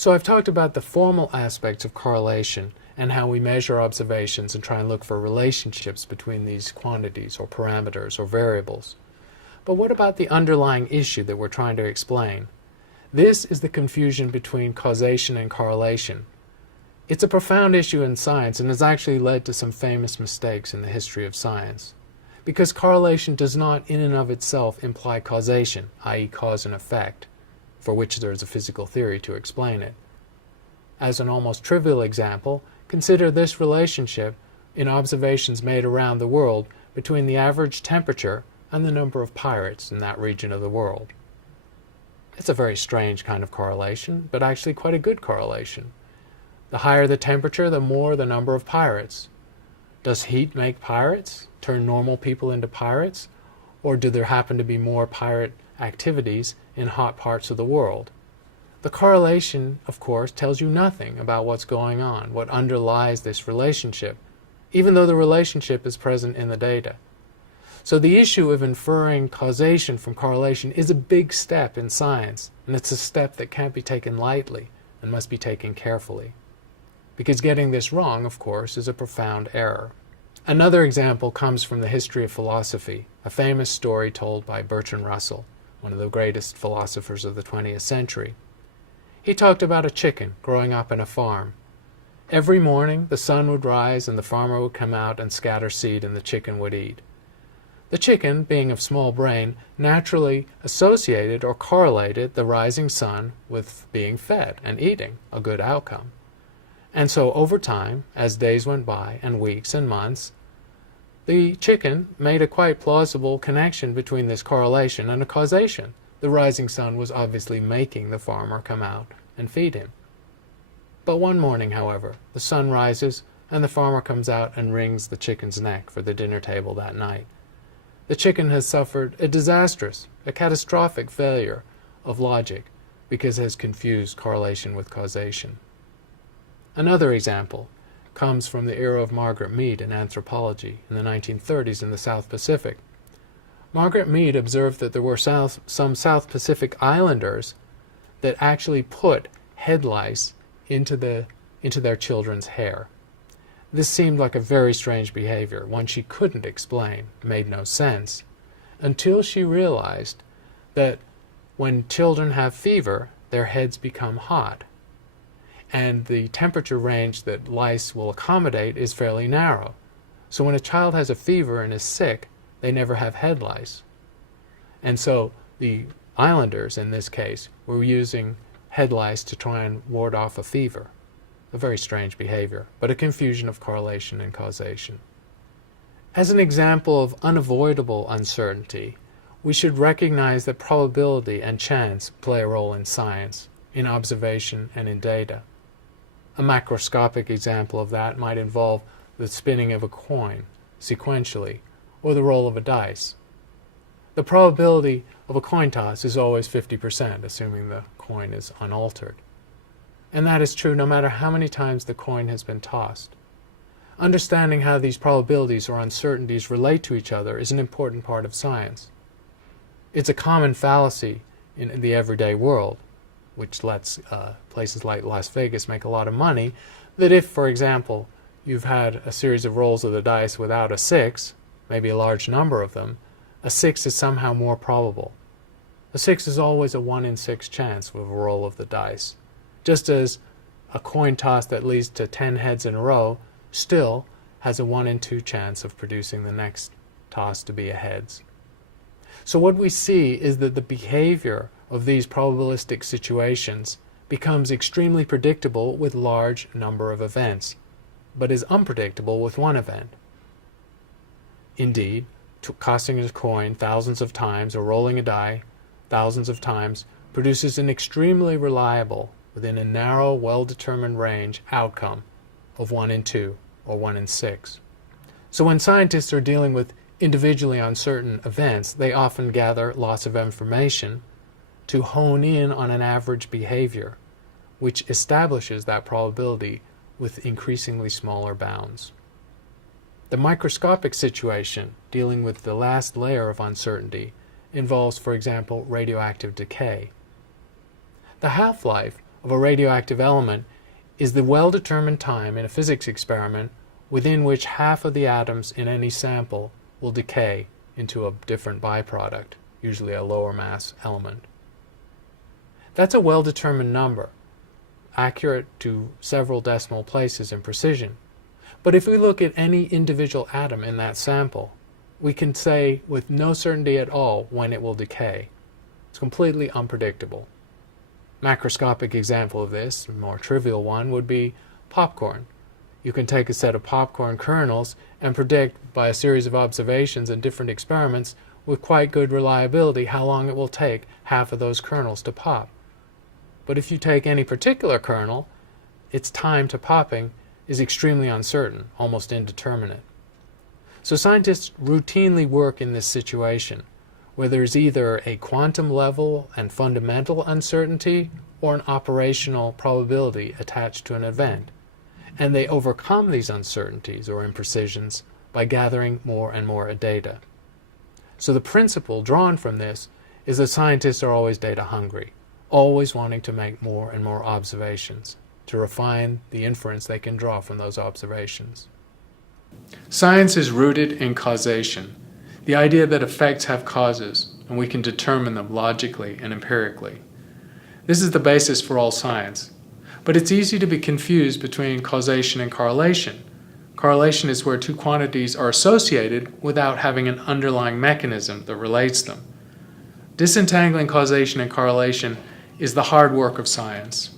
So I've talked about the formal aspects of correlation and how we measure observations and try and look for relationships between these quantities or parameters or variables. But what about the underlying issue that we're trying to explain? This is the confusion between causation and correlation. It's a profound issue in science and has actually led to some famous mistakes in the history of science. Because correlation does not in and of itself imply causation, i.e. cause and effect, for which there is a physical theory to explain it. As an almost trivial example, consider this relationship in observations made around the world between the average temperature and the number of pirates in that region of the world. It's a very strange kind of correlation, but actually quite a good correlation. The higher the temperature, the more the number of pirates. Does heat make pirates? Turn normal people into pirates? Or do there happen to be more pirate activities in hot parts of the world? The correlation, of course, tells you nothing about what's going on, what underlies this relationship, even though the relationship is present in the data. So the issue of inferring causation from correlation is a big step in science, and it's a step that can't be taken lightly and must be taken carefully. Because getting this wrong, of course, is a profound error. Another example comes from the history of philosophy, a famous story told by Bertrand Russell, one of the greatest philosophers of the 20th century. He talked about a chicken growing up in a farm. Every morning the sun would rise and the farmer would come out and scatter seed and the chicken would eat. The chicken, being of small brain, naturally associated or correlated the rising sun with being fed and eating, a good outcome. And so over time, as days went by and weeks and months, the chicken made a quite plausible connection between this correlation and a causation. The rising sun was obviously making the farmer come out and feed him. But one morning, however, the sun rises and the farmer comes out and wrings the chicken's neck for the dinner table that night. The chicken has suffered a catastrophic failure of logic because it has confused correlation with causation. Another example comes from the era of Margaret Mead in anthropology in the 1930s in the South Pacific. Margaret Mead observed that there were some South Pacific islanders that actually put head lice into their children's hair. This seemed like a very strange behavior, one she couldn't explain, made no sense, until she realized that when children have fever, their heads become hot. And the temperature range that lice will accommodate is fairly narrow. So when a child has a fever and is sick, they never have head lice. And so the islanders, in this case, were using head lice to try and ward off a fever. A very strange behavior, but a confusion of correlation and causation. As an example of unavoidable uncertainty, we should recognize that probability and chance play a role in science, in observation and in data. A macroscopic example of that might involve the spinning of a coin sequentially, or the roll of a dice. The probability of a coin toss is always 50%, assuming the coin is unaltered. And that is true no matter how many times the coin has been tossed. Understanding how these probabilities or uncertainties relate to each other is an important part of science. It's a common fallacy in the everyday world, which lets places like Las Vegas make a lot of money, that if, for example, you've had a series of rolls of the dice without a 6, maybe a large number of them, a 6 is somehow more probable. A 6 is always a 1 in 6 chance with a roll of the dice. Just as a coin toss that leads to 10 heads in a row still has a 1 in 2 chance of producing the next toss to be a heads. So what we see is that the behavior of these probabilistic situations becomes extremely predictable with large number of events, but is unpredictable with one event. Indeed, tossing a coin thousands of times or rolling a die thousands of times produces an extremely reliable, within a narrow, well-determined range, outcome of 1 in 2 or 1 in 6. So when scientists are dealing with individually uncertain events, they often gather lots of information to hone in on an average behavior, which establishes that probability with increasingly smaller bounds. The microscopic situation, dealing with the last layer of uncertainty, involves, for example, radioactive decay. The half-life of a radioactive element is the well-determined time in a physics experiment within which half of the atoms in any sample will decay into a different byproduct, usually a lower mass element. That's a well-determined number, accurate to several decimal places in precision. But if we look at any individual atom in that sample, we can say with no certainty at all when it will decay. It's completely unpredictable. Macroscopic example of this, a more trivial one, would be popcorn. You can take a set of popcorn kernels and predict by a series of observations and different experiments with quite good reliability how long it will take half of those kernels to pop. But if you take any particular kernel, its time to popping is extremely uncertain, almost indeterminate. So scientists routinely work in this situation, where there's either a quantum level and fundamental uncertainty or an operational probability attached to an event. And they overcome these uncertainties or imprecisions by gathering more and more data. So the principle drawn from this is that scientists are always data hungry, always wanting to make more and more observations, to refine the inference they can draw from those observations. Science is rooted in causation, the idea that effects have causes, and we can determine them logically and empirically. This is the basis for all science, but it's easy to be confused between causation and correlation. Correlation is where two quantities are associated without having an underlying mechanism that relates them. Disentangling causation and correlation is the hard work of science.